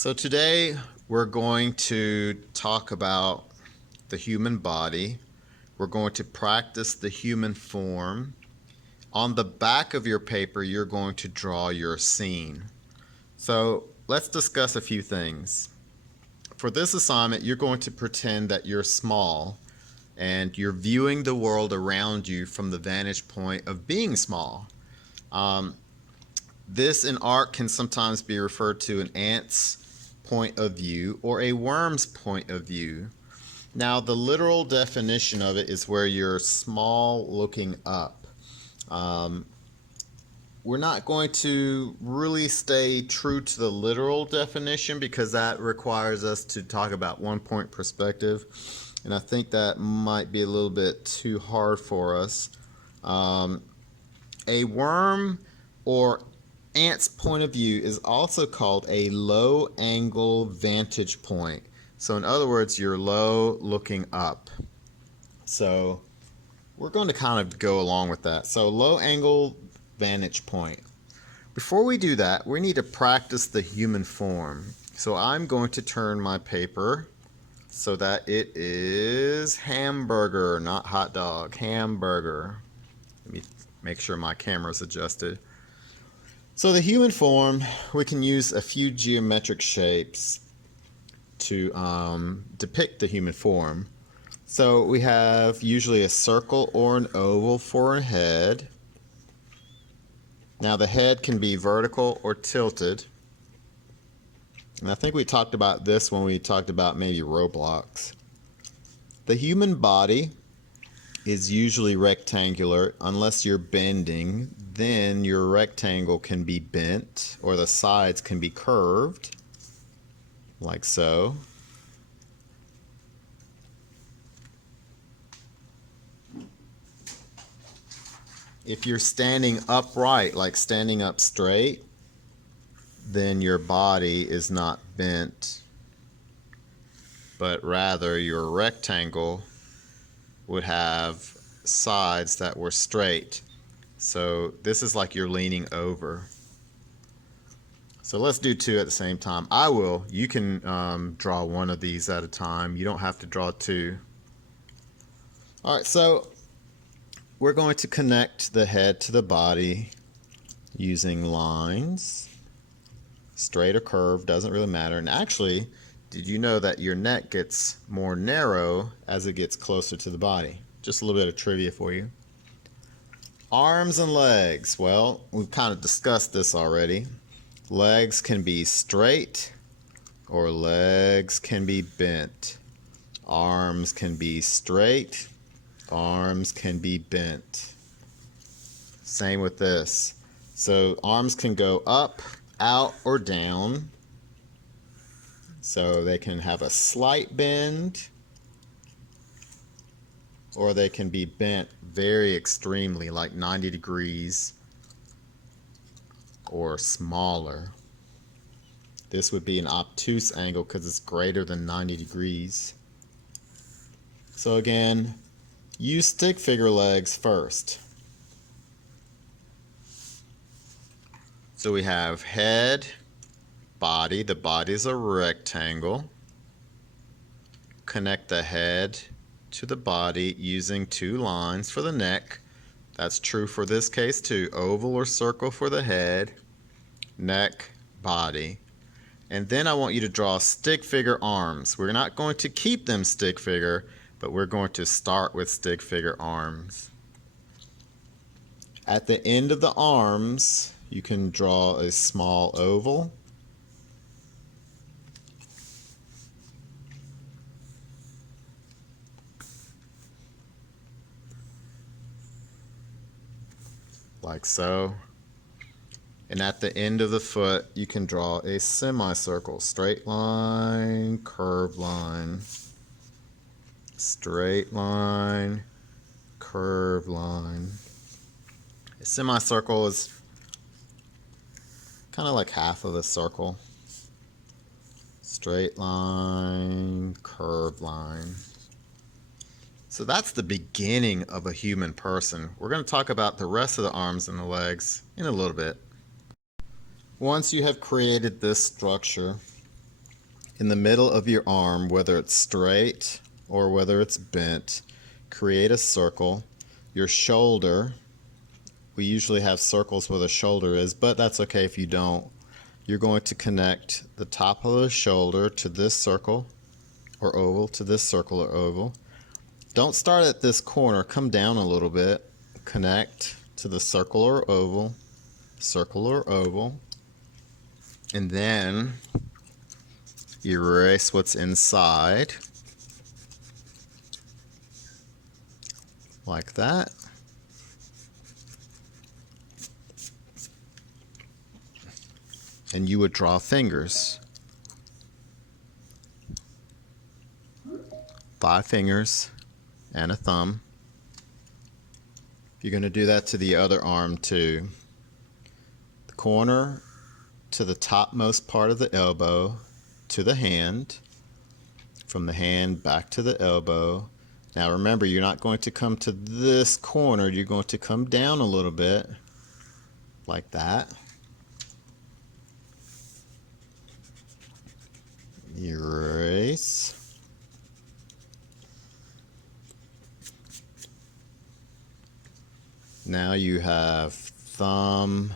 So today we're going to talk about the human body. We're going to practice the human form. On the back of your paper, you're going to draw your scene. So let's discuss a few things. For this assignment, you're going to pretend that you're small and you're viewing the world around you from the vantage point of being small. This in art can sometimes be referred to an ant's point of view or a worm's point of view. Now, the literal definition of it is where you're small looking up. We're not going to really stay true to the literal definition because that requires us to talk about one point perspective, and I think that might be a little bit too hard for us. A worm or ant's point of view is also called a low angle vantage point. So in other words, you're low looking up. So we're going to kind of go along with that. So low angle vantage point. Before we do that, we need to practice the human form. So I'm going to turn my paper so that it is hamburger, not hot dog, hamburger. Let me make sure my camera's adjusted. So the human form, we can use a few geometric shapes to depict the human form. So we have usually a circle or an oval for a head. Now the head can be vertical or tilted. And I think we talked about this when we talked about maybe Roblox. The human body is usually rectangular unless you're bending. Then your rectangle can be bent or the sides can be curved like so. If you're standing upright, like standing up straight, then your body is not bent, but rather your rectangle would have sides that were straight. So this is like you're leaning over. So let's do two at the same time. I will. You can draw one of these at a time. You don't have to draw two. All right, so we're going to connect the head to the body using lines. Straight or curved, doesn't really matter. And actually, did you know that your neck gets more narrow as it gets closer to the body? Just a little bit of trivia for you. Arms and legs. Well, we've kind of discussed this already. Legs can be straight or legs can be bent. Arms can be straight. Arms can be bent. Same with this. So arms can go up, out, or down. So they can have a slight bend or they can be bent very extremely, like 90 degrees or smaller. This would be an obtuse angle because it's greater than 90 degrees. So again, use stick figure legs first. So we have head, body. The body is a rectangle. Connect the head to the body using two lines for the neck. That's true for this case too. Oval or circle for the head, neck, body. And then I want you to draw stick figure arms. We're not going to keep them stick figure, but we're going to start with stick figure arms. At the end of the arms, you can draw a small oval. Like so. And at the end of the foot, you can draw a semicircle. Straight line, curved line. Straight line, curved line. A semicircle is kind of like half of a circle. Straight line, curved line. So that's the beginning of a human person. We're going to talk about the rest of the arms and the legs in a little bit. Once you have created this structure, in the middle of your arm, whether it's straight or whether it's bent, create a circle. Your shoulder, we usually have circles where the shoulder is, but that's okay if you don't. You're going to connect the top of the shoulder to this circle or oval, to this circle or oval. Don't start at this corner, come down a little bit, connect to the circle or oval, and then erase what's inside, like that. And you would draw fingers. 5 fingers and a thumb. You're going to do that to the other arm too. The corner to the topmost part of the elbow to the hand. From the hand back to the elbow. Now remember, you're not going to come to this corner. You're going to come down a little bit like that. Erase. Now you have thumb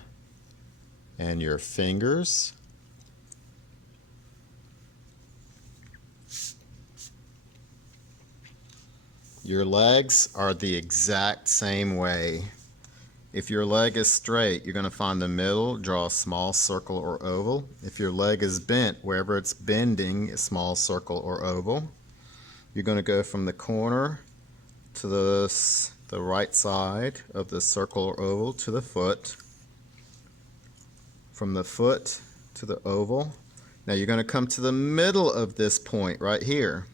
and your fingers. Your legs are the exact same way. If your leg is straight, you're going to find the middle, draw a small circle or oval. If your leg is bent, wherever it's bending, a small circle or oval. You're going to go from the corner to the right side of the circle or oval to the foot. From the foot to the oval. Now you're going to come to the middle of this point right here.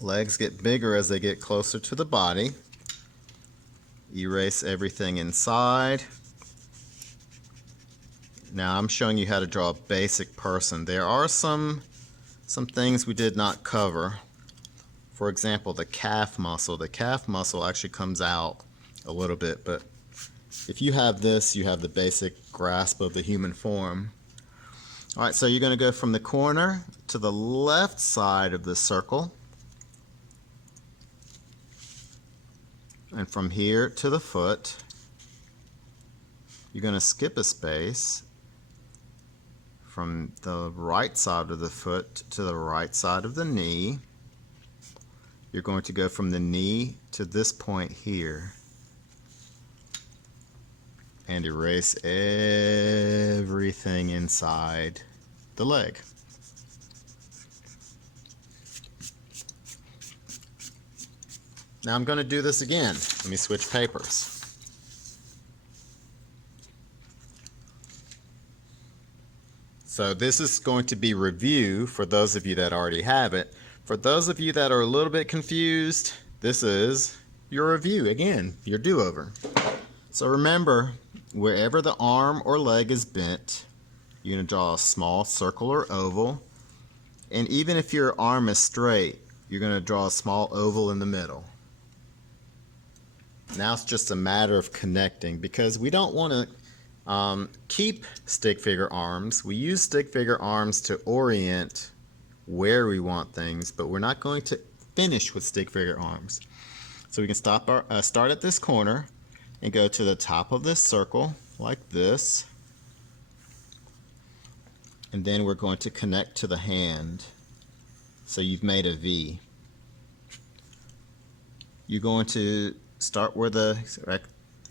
Legs get bigger as they get closer to the body. Erase everything inside. Now I'm showing you how to draw a basic person. There are some things we did not cover. For example, the calf muscle. The calf muscle actually comes out a little bit, but if you have this, you have the basic grasp of the human form. All right, so you're going to go from the corner to the left side of the circle. And from here to the foot, you're going to skip a space from the right side of the foot to the right side of the knee. You're going to go from the knee to this point here and erase everything inside the leg. Now I'm going to do this again. Let me switch papers. So this is going to be review for those of you that already have it. For those of you that are a little bit confused, this is your review again, your do-over. So remember, wherever the arm or leg is bent, you're going to draw a small circle or oval. And even if your arm is straight, you're going to draw a small oval in the middle. Now it's just a matter of connecting, because we don't want to keep stick figure arms. We use stick figure arms to orient where we want things, but we're not going to finish with stick figure arms. So we can start at this corner and go to the top of this circle like this, and then we're going to connect to the hand. So you've made a V. You're going to start where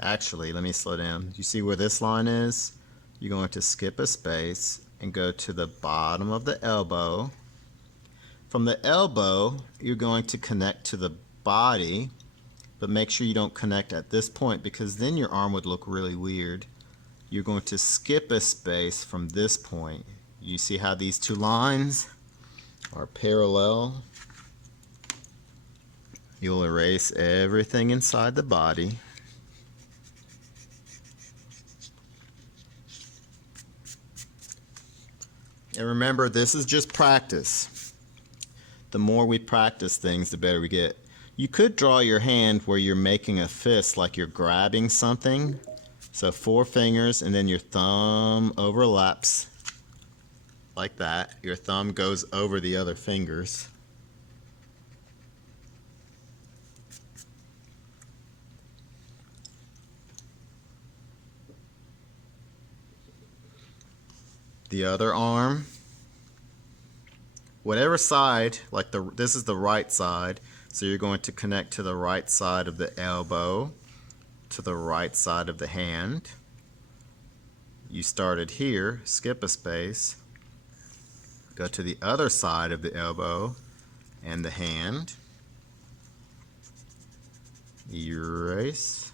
actually, let me slow down. You see where this line is? You're going to skip a space and go to the bottom of the elbow. From the elbow, you're going to connect to the body, but make sure you don't connect at this point, because then your arm would look really weird. You're going to skip a space from this point. You see how these two lines are parallel? You'll erase everything inside the body. And remember, this is just practice. The more we practice things, the better we get. You could draw your hand where you're making a fist, like you're grabbing something. So 4 fingers, and then your thumb overlaps like that. Your thumb goes over the other fingers. The other arm, whatever side, like this is the right side, so you're going to connect to the right side of the elbow, to the right side of the hand. You started here, skip a space, go to the other side of the elbow and the hand, erase,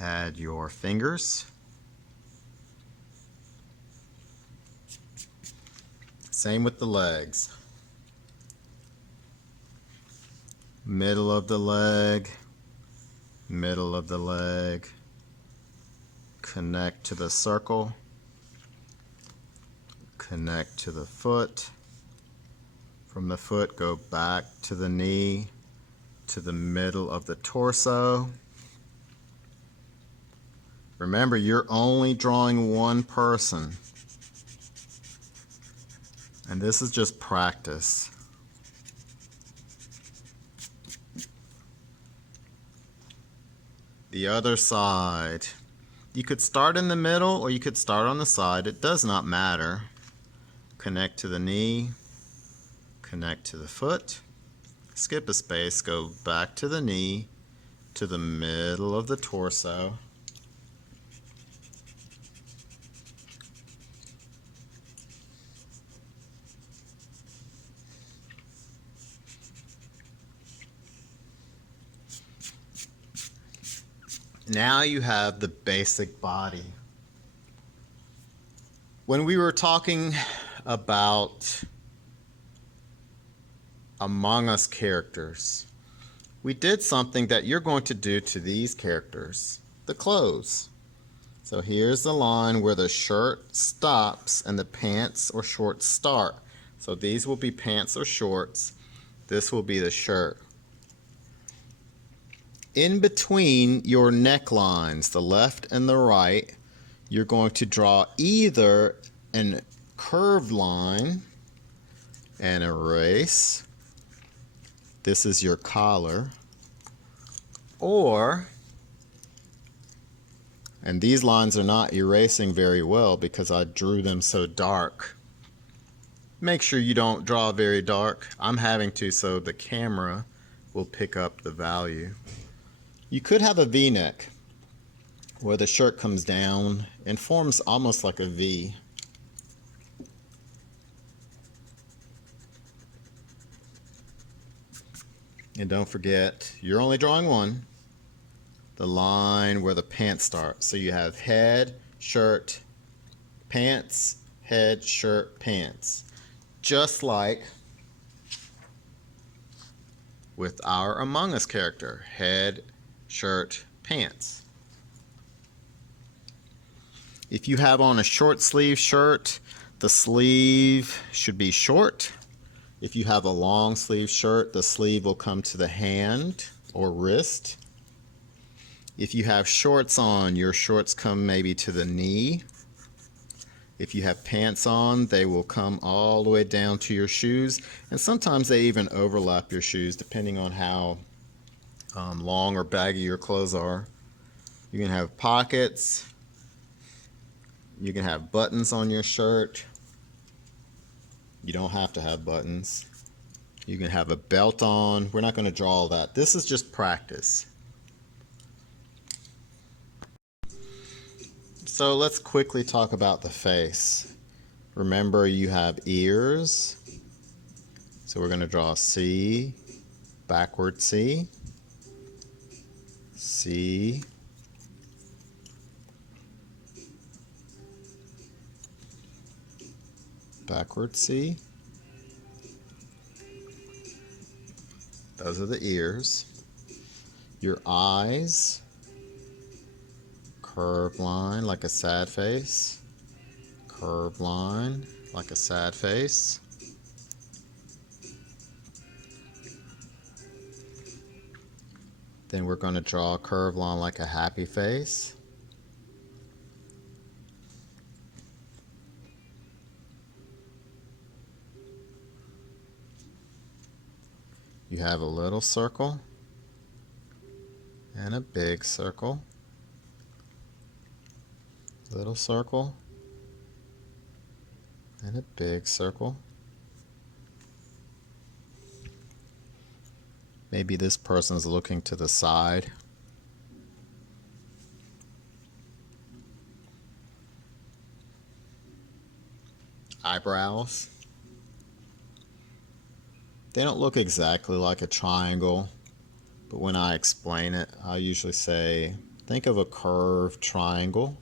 add your fingers, same with the legs, middle of the leg, middle of the leg, connect to the circle, connect to the foot, from the foot go back to the knee, to the middle of the torso. Remember, you're only drawing one person, and this is just practice. The other side. You could start in the middle or you could start on the side. It does not matter. Connect to the knee, connect to the foot, skip a space, go back to the knee, to the middle of the torso. Now you have the basic body. When we were talking about Among Us characters, we did something that you're going to do to these characters, the clothes. So here's the line where the shirt stops and the pants or shorts start. So these will be pants or shorts. This will be the shirt. In between your necklines, the left and the right, you're going to draw either a curved line and erase. This is your collar. Or, and these lines are not erasing very well because I drew them so dark. Make sure you don't draw very dark. I'm having to so the camera will pick up the value. You could have a V-neck where the shirt comes down and forms almost like a V. And don't forget, you're only drawing one, the line where the pants start. So you have head, shirt, pants, head, shirt, pants. Just like with our Among Us character, head, shirt, pants. If you have on a short sleeve shirt, the sleeve should be short. If you have a long sleeve shirt, the sleeve will come to the hand or wrist. If you have shorts on, your shorts come maybe to the knee. If you have pants on, they will come all the way down to your shoes, and sometimes they even overlap your shoes depending on how long or baggy your clothes are. You can have pockets. You can have buttons on your shirt. You don't have to have buttons. You can have a belt on. We're not going to draw all that. This is just practice. So let's quickly talk about the face. Remember, you have ears. So we're going to draw C, backward C, C, backward C. Those are the ears. Your eyes, curved line like a sad face, curved line like a sad face. Then we're going to draw a curved line like a happy face. You have a little circle and a big circle, little circle and a big circle. Maybe this person's looking to the side. Eyebrows. They don't look exactly like a triangle, but when I explain it, I usually say, think of a curved triangle.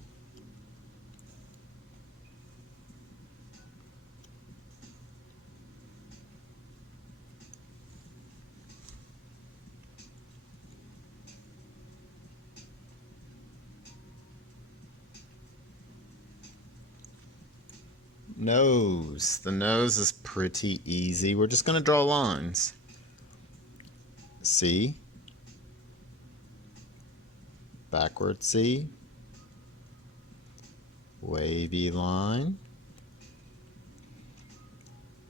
Nose. The nose is pretty easy. We're just going to draw lines. C. Backward C. Wavy line.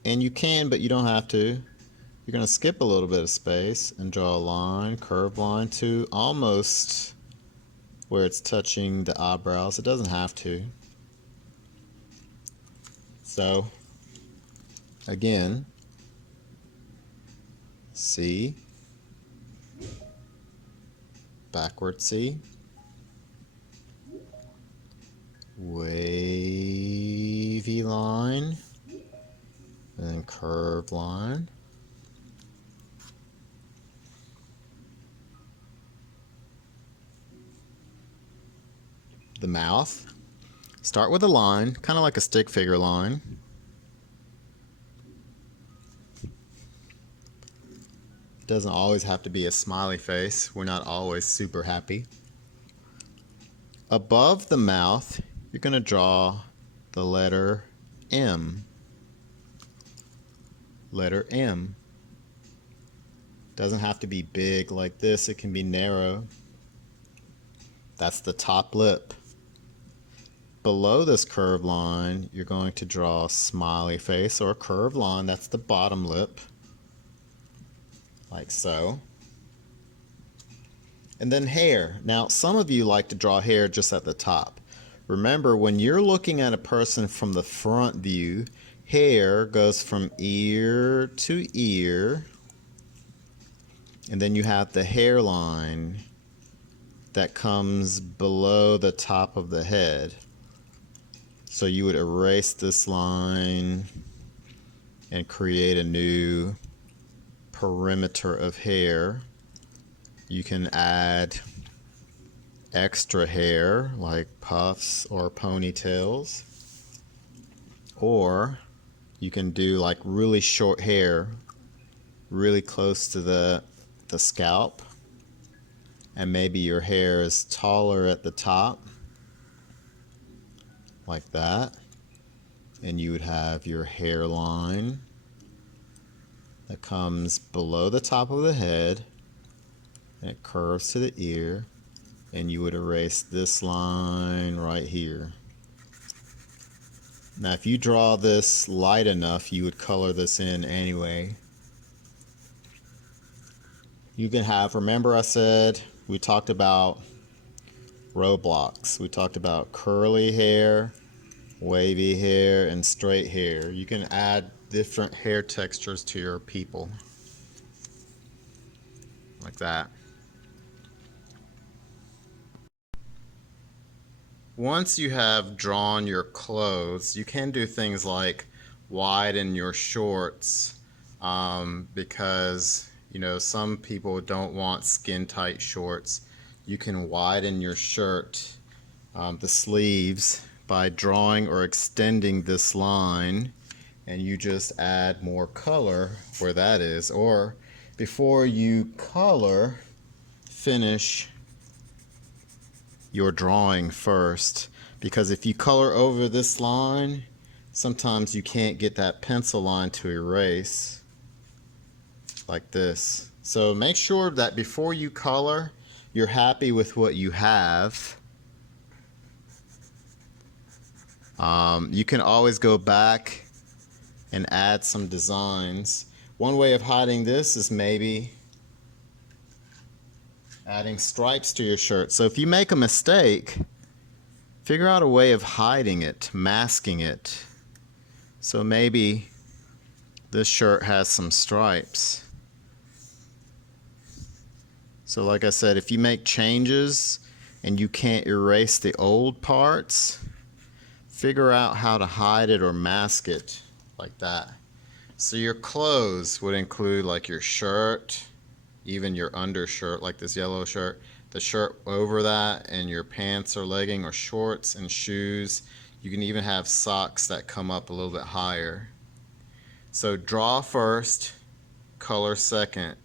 And you can, but you don't have to. You're going to skip a little bit of space and draw a line, curved line to almost where it's touching the eyebrows. It doesn't have to. So, again, C, backward C, wavy line, and then curved line. The mouth. Start with a line, kind of like a stick figure line. It doesn't always have to be a smiley face. We're not always super happy. Above the mouth, you're going to draw the letter M. Letter M. Doesn't have to be big like this. It can be narrow. That's the top lip. Below this curved line, you're going to draw a smiley face or a curved line. That's the bottom lip, like so. And then hair. Now, some of you like to draw hair just at the top. Remember, when you're looking at a person from the front view, hair goes from ear to ear, and then you have the hairline that comes below the top of the head. So you would erase this line and create a new perimeter of hair. You can add extra hair like puffs or ponytails, or you can do like really short hair really close to the scalp, and maybe your hair is taller at the top like that, and you would have your hairline that comes below the top of the head and it curves to the ear, and you would erase this line right here. Now if you draw this light enough, you would color this in anyway. You can have, remember I said we talked about roadblocks. We talked about curly hair, wavy hair, and straight hair. You can add different hair textures to your people. Like that. Once you have drawn your clothes, you can do things like widen your shorts because, you know, some people don't want skin tight shorts. You can widen your shirt, the sleeves, by drawing or extending this line, and you just add more color where that is. Or before you color, finish your drawing first, because if you color over this line, sometimes you can't get that pencil line to erase like this. So make sure that before you color, you're happy with what you have. You can always go back and add some designs. One way of hiding this is maybe adding stripes to your shirt. So if you make a mistake, figure out a way of hiding it, masking it. So maybe this shirt has some stripes. So like I said, if you make changes and you can't erase the old parts, figure out how to hide it or mask it like that. So your clothes would include like your shirt, even your undershirt, like this yellow shirt, the shirt over that, and your pants or legging or shorts and shoes. You can even have socks that come up a little bit higher. So draw first, color second.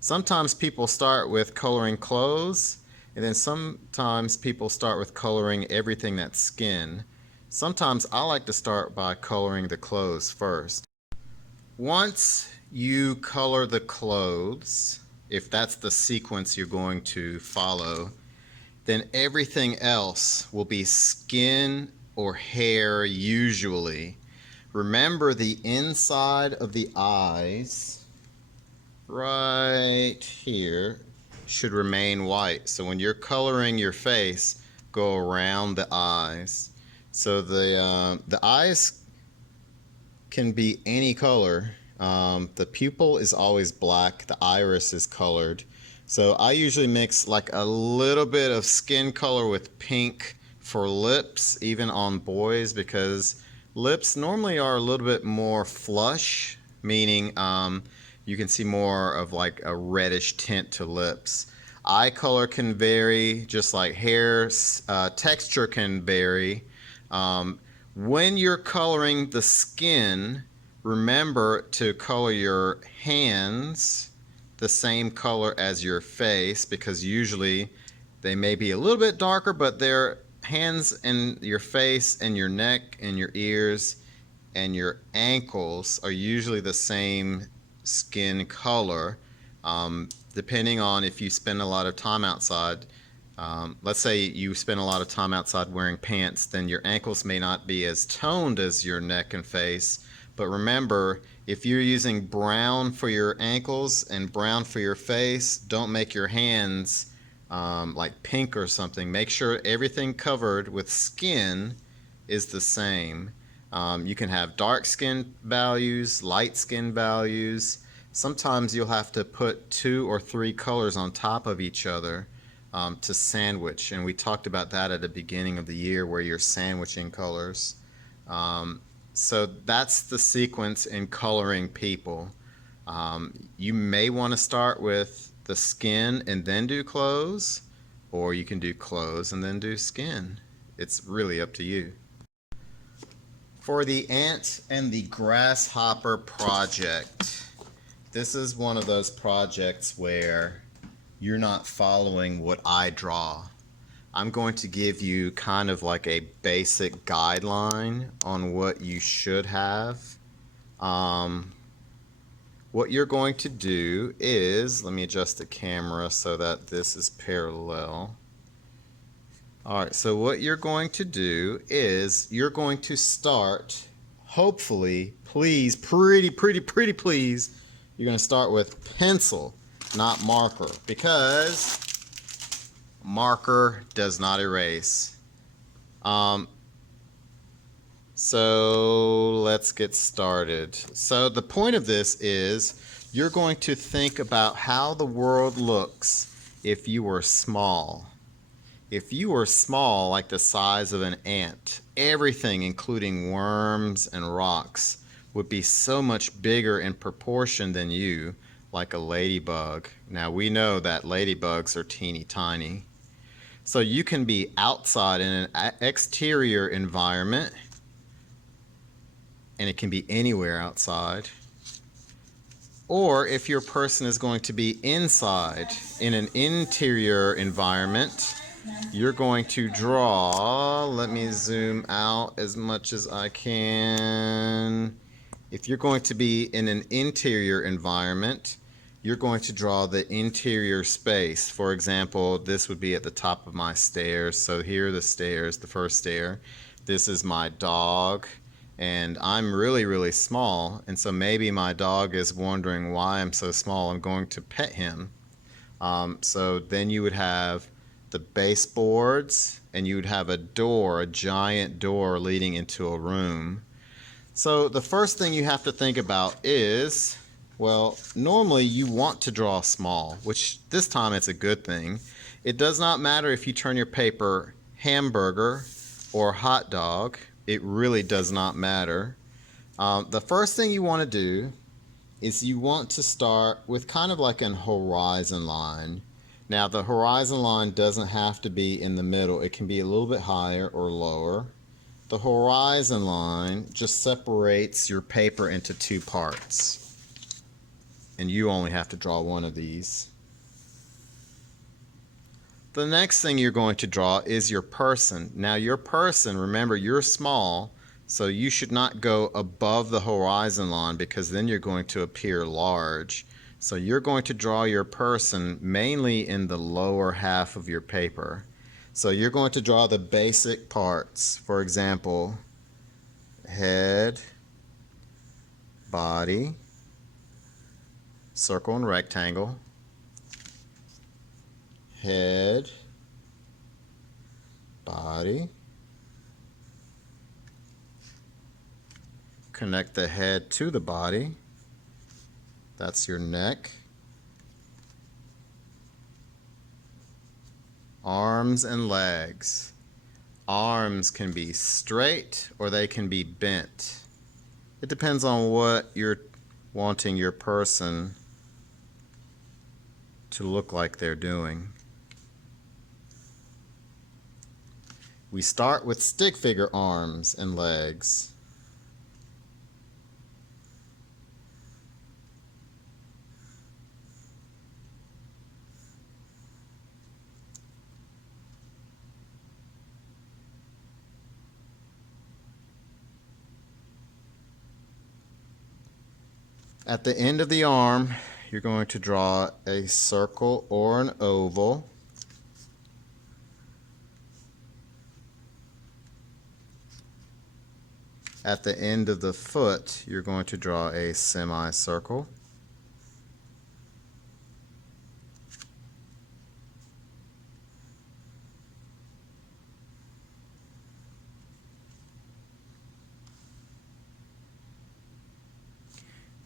Sometimes people start with coloring clothes, and then sometimes people start with coloring everything that's skin. Sometimes I like to start by coloring the clothes first. Once you color the clothes, if that's the sequence you're going to follow, then everything else will be skin or hair usually. Remember, the inside of the eyes right here should remain white. So when you're coloring your face, go around the eyes. So the eyes can be any color. The pupil is always black, the iris is colored. So I usually mix like a little bit of skin color with pink for lips, even on boys, because lips normally are a little bit more flush, meaning you can see more of like a reddish tint to lips. Eye color can vary, just like hair texture can vary. When you're coloring the skin, remember to color your hands the same color as your face, because usually they may be a little bit darker, but their hands and your face and your neck and your ears and your ankles are usually the same skin color, depending on if you spend a lot of time outside. Let's say you spend a lot of time outside wearing pants, then your ankles may not be as toned as your neck and face. But remember, if you're using brown for your ankles and brown for your face, don't make your hands like pink or something. Make sure everything covered with skin is the same. You can have dark skin values, light skin values. Sometimes you'll have to put 2 or 3 colors on top of each other to sandwich, and we talked about that at the beginning of the year where you're sandwiching colors. So that's the sequence in coloring people. You may want to start with the skin and then do clothes, or you can do clothes and then do skin. It's really up to you. For the ant and the grasshopper project, this is one of those projects where you're not following what I draw. I'm going to give you kind of like a basic guideline on what you should have. What you're going to do is, let me adjust the camera so that this is parallel. All right, so what you're going to do is you're going to start, hopefully, please, pretty please, you're going to start with pencil, not marker, because marker does not erase. So let's get started. So the point of this is you're going to think about how the world looks if you were small. If you were small, like the size of an ant, everything, including worms and rocks, would be so much bigger in proportion than you, like a ladybug. Now we know that ladybugs are teeny tiny. So you can be outside in an exterior environment, and it can be anywhere outside. Or if your person is going to be inside in an interior environment, you're going to draw, let me zoom out as much as I can. If you're going to be in an interior environment, you're going to draw the interior space. For example, this would be at the top of my stairs. So here are the stairs, the first stair. This is my dog, and I'm really, really small. And so maybe my dog is wondering why I'm so small. I'm going to pet him. So then you would have the baseboards, and you would have a door, a giant door leading into a room. So the first thing you have to think about is, well, normally you want to draw small, which this time it's a good thing. It does not matter if you turn your paper hamburger or hot dog. It really does not matter. The first thing you want to do is you want to start with kind of like an horizon line. Now the horizon line doesn't have to be in the middle. It can be a little bit higher or lower. The horizon line just separates your paper into two parts, and you only have to draw one of these. The next thing you're going to draw is your person. Now your person, remember, you're small, so you should not go above the horizon line because then you're going to appear large. So you're going to draw your person mainly in the lower half of your paper. So you're going to draw the basic parts. For example, head, body, circle and rectangle, head, body, connect the head to the body, that's your neck, arms and legs. Arms can be straight or they can be bent. It depends on what you're wanting your person to look like they're doing. We start with stick figure arms and legs. At the end of the arm, you're going to draw a circle or an oval. At the end of the foot, you're going to draw a semicircle.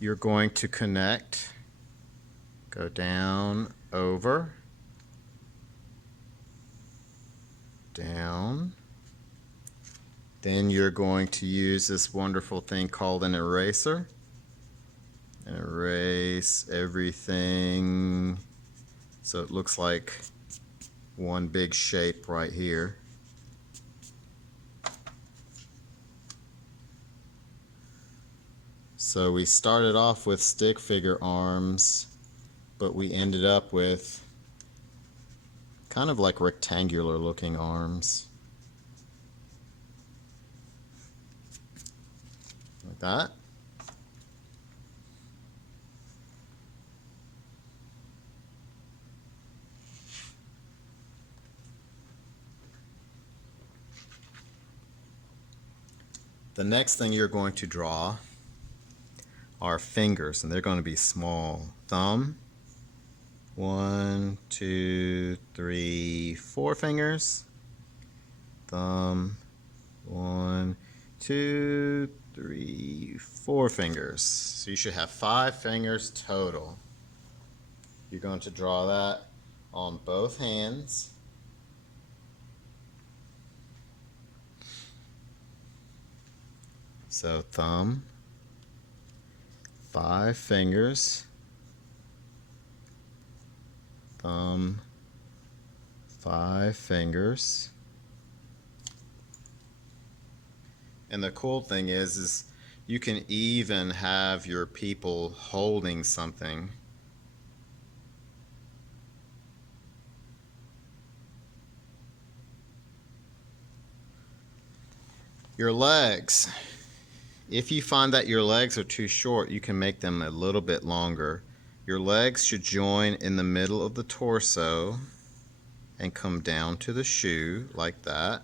You're going to connect, go down, over, down. Then you're going to use this wonderful thing called an eraser and erase everything so it looks like one big shape right here. So we started off with stick figure arms, but we ended up with kind of like rectangular looking arms. Like that. The next thing you're going to draw are fingers, and they're going to be small. Thumb, 1, 2, 3, 4 fingers. Thumb, 1, 2, 3, 4 fingers. So you should have 5 fingers total. You're going to draw that on both hands. So thumb, 5 fingers, thumb, 5 fingers. And the cool thing is you can even have your people holding something. Your legs. If you find that your legs are too short, you can make them a little bit longer. Your legs should join in the middle of the torso and come down to the shoe like that.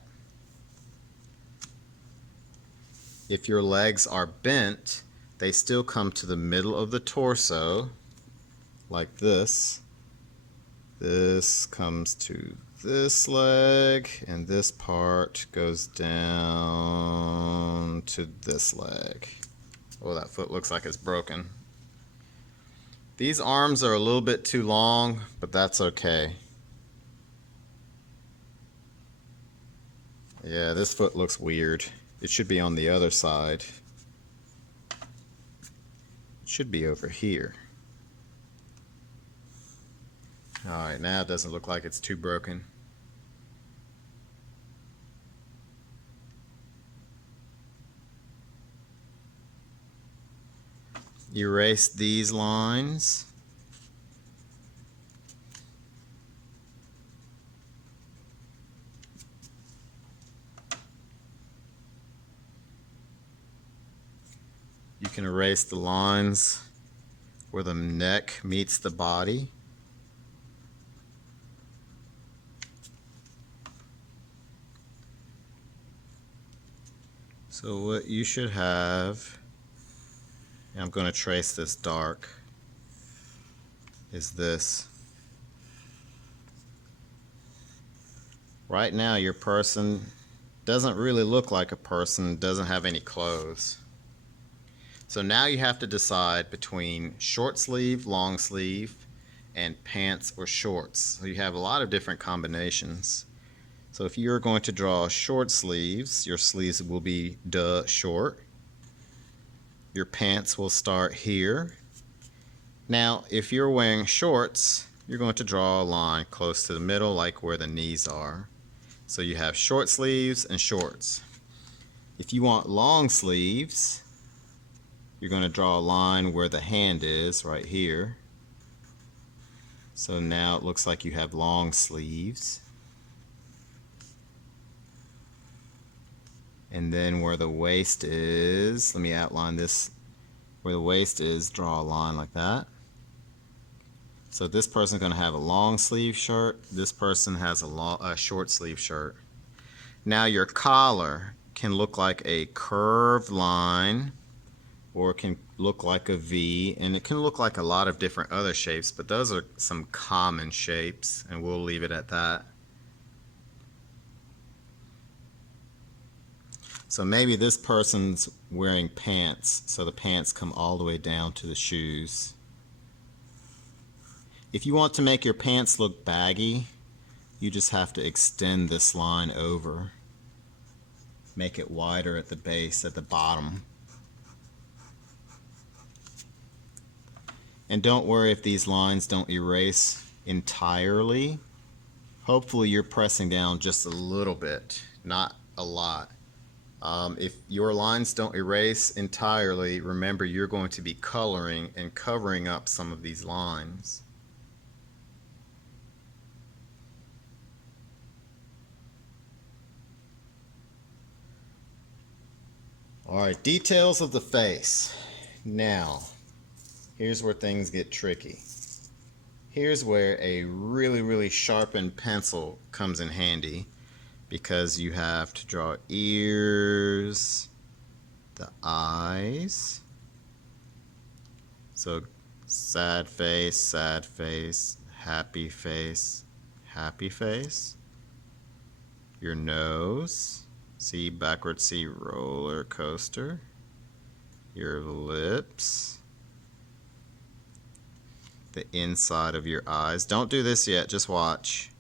If your legs are bent, they still come to the middle of the torso like this. This comes to this leg, and this part goes down to this leg. Oh, that foot looks like it's broken. These arms are a little bit too long, but that's okay. Yeah, this foot looks weird. It should be on the other side. It should be over here. Alright, now it doesn't look like it's too broken. Erase these lines. You can erase the lines where the neck meets the body. So what you should have, and I'm going to trace this dark, is this. Right now your person doesn't really look like a person, doesn't have any clothes. So now you have to decide between short sleeve, long sleeve, and pants or shorts. So you have a lot of different combinations. So if you're going to draw short sleeves, your sleeves will be short. Your pants will start here. Now, if you're wearing shorts, you're going to draw a line close to the middle, like where the knees are. So you have short sleeves and shorts. If you want long sleeves, you're going to draw a line where the hand is, right here. So now it looks like you have long sleeves. And then where the waist is, let me outline this. Where the waist is, draw a line like that. So this person's going to have a long sleeve shirt. This person has a short sleeve shirt. Now your collar can look like a curved line, or it can look like a V, and it can look like a lot of different other shapes, but those are some common shapes, and we'll leave it at that. So maybe this person's wearing pants, so the pants come all the way down to the shoes. If you want to make your pants look baggy, you just have to extend this line over. Make it wider at the base, at the bottom. And don't worry if these lines don't erase entirely. Hopefully you're pressing down just a little bit, not a lot. If your lines don't erase entirely, remember you're going to be coloring and covering up some of these lines. Alright, details of the face. Now, here's where things get tricky. Here's where a really sharpened pencil comes in handy, because you have to draw ears, the eyes. So sad face, happy face, happy face. Your nose, C, backward C, roller coaster. Your lips. The inside of your eyes. Don't do this yet, just watch.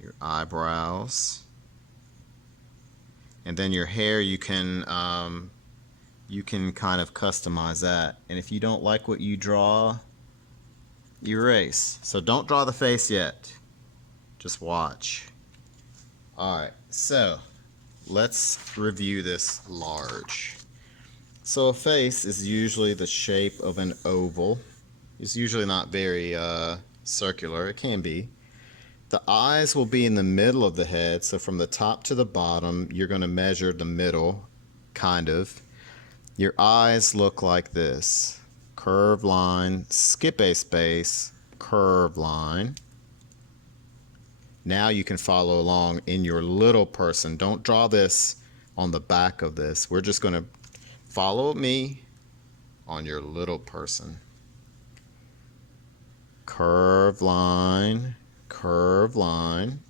Your eyebrows, and then your hair, you can kind of customize that. And if you don't like what you draw, erase. So don't draw the face yet, just watch. Alright, so let's review this large. So a face is usually the shape of an oval. It's usually not very circular. It can be. The eyes will be in the middle of the head, so from the top to the bottom, you're going to measure the middle, kind of. Your eyes look like this, curved line, skip a space, curved line. Now you can follow along in your little person. Don't draw this on the back of this. We're just going to follow me on your little person. Curved line, curved line.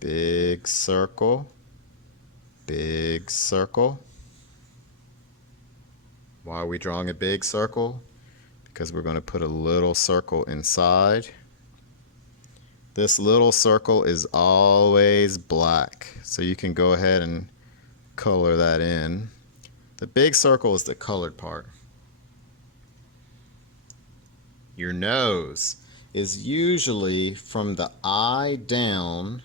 Big circle, big circle. Why are we drawing a big circle? Because we're going to put a little circle inside. This little circle is always black, so you can go ahead and color that in. The big circle is the colored part. Your nose is usually from the eye down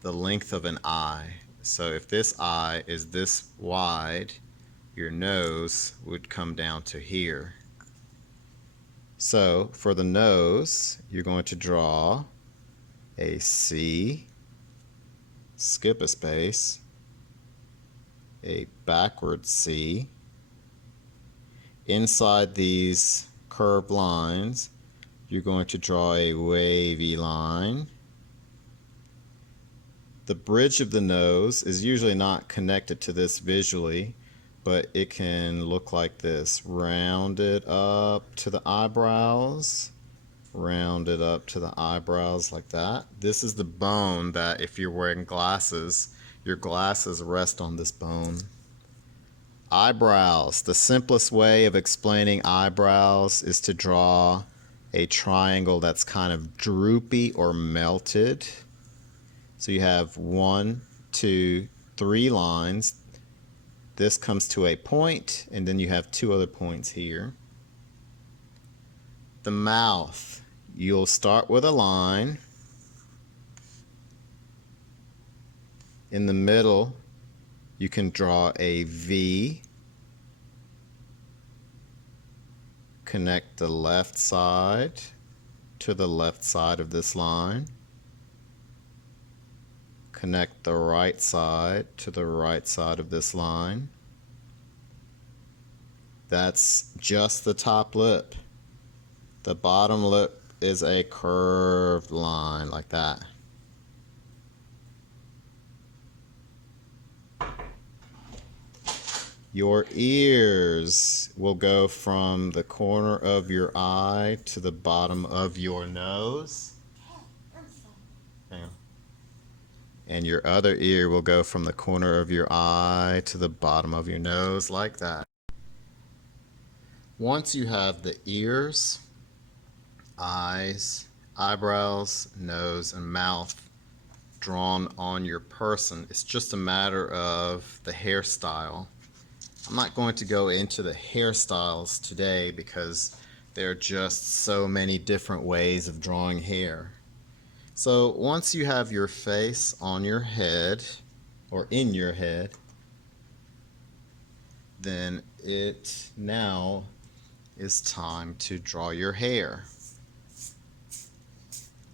the length of an eye. So if this eye is this wide, your nose would come down to here. So for the nose, you're going to draw a C, skip a space, a backward C. Inside these curved lines, you're going to draw a wavy line. The bridge of the nose is usually not connected to this visually, but it can look like this. Rounded up to the eyebrows, rounded up to the eyebrows like that. This is the bone that if you're wearing glasses, your glasses rest on this bone. Eyebrows. The simplest way of explaining eyebrows is to draw a triangle that's kind of droopy or melted. So you have 1, 2, 3 lines. This comes to a point, and then you have 2 other points here. The mouth. You'll start with a line. In the middle, you can draw a V. Connect the left side to the left side of this line. Connect the right side to the right side of this line. That's just the top lip. The bottom lip is a curved line like that. Your ears will go from the corner of your eye to the bottom of your nose. Hang on. And your other ear will go from the corner of your eye to the bottom of your nose like that. Once you have the ears, eyes, eyebrows, nose, and mouth drawn on your person, it's just a matter of the hairstyle. I'm not going to go into the hairstyles today because there are just so many different ways of drawing hair. So once you have your face on your head or in your head, then it now is time to draw your hair.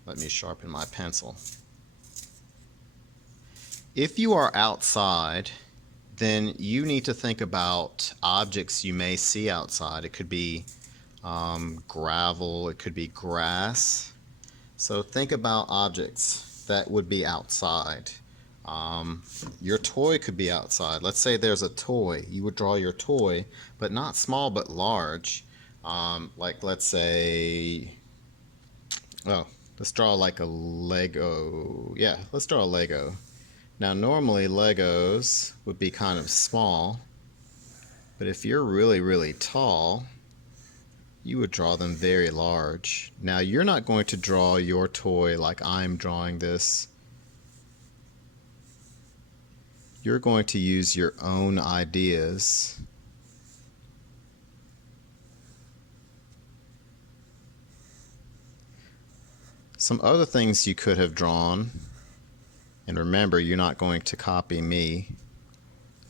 Let me sharpen my pencil. If you are outside, then you need to think about objects you may see outside. It could be gravel, it could be grass. So think about objects that would be outside. Your toy could be outside. Let's say there's a toy. You would draw your toy, but not small but large. Like let's say, oh, let's draw like a Lego. Yeah, let's draw a Lego. Now normally Legos would be kind of small, but if you're really, really tall, you would draw them very large. Now you're not going to draw your toy like I'm drawing this. You're going to use your own ideas. Some other things you could have drawn, and remember, you're not going to copy me.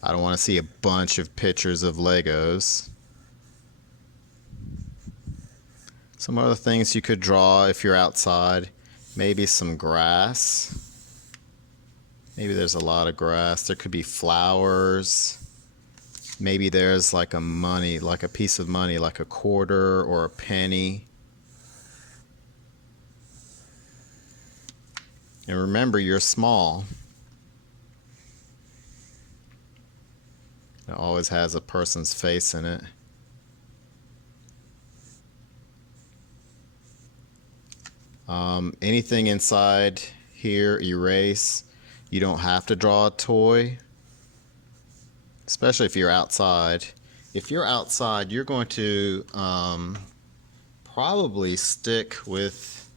I don't want to see a bunch of pictures of Legos. Some other things you could draw if you're outside, maybe some grass. Maybe there's a lot of grass. There could be flowers. Maybe there's like a money, like a piece of money, like a quarter or a penny. And remember, you're small. It always has a person's face in it. Anything inside here, erase. You don't have to draw a toy, especially if you're outside. If you're outside, you're going to probably stick with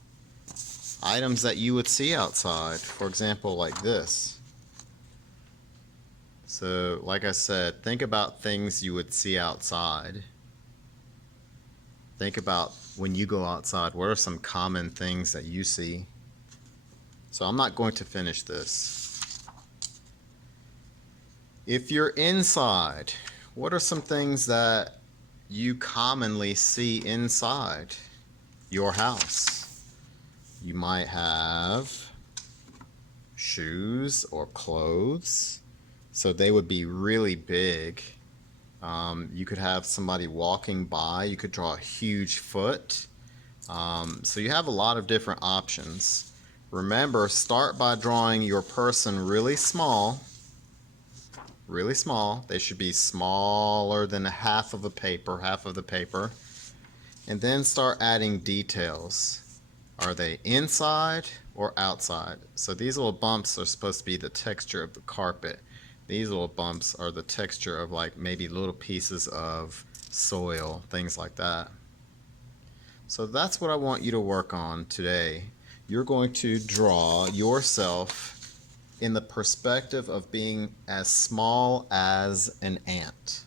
items that you would see outside. For example, like this. So, like I said, think about things you would see outside. Think about when you go outside, what are some common things that you see? So I'm not going to finish this. If you're inside, what are some things that you commonly see inside your house? You might have shoes or clothes, so they would be really big. You could have somebody walking by. You could draw a huge foot. So you have a lot of different options. Remember, start by drawing your person really small. Really small. They should be smaller than half of the paper. And then start adding details. Are they inside or outside? So these little bumps are supposed to be the texture of the carpet. These little bumps are the texture of like maybe little pieces of soil, things like that. So that's what I want you to work on today. You're going to draw yourself in the perspective of being as small as an ant.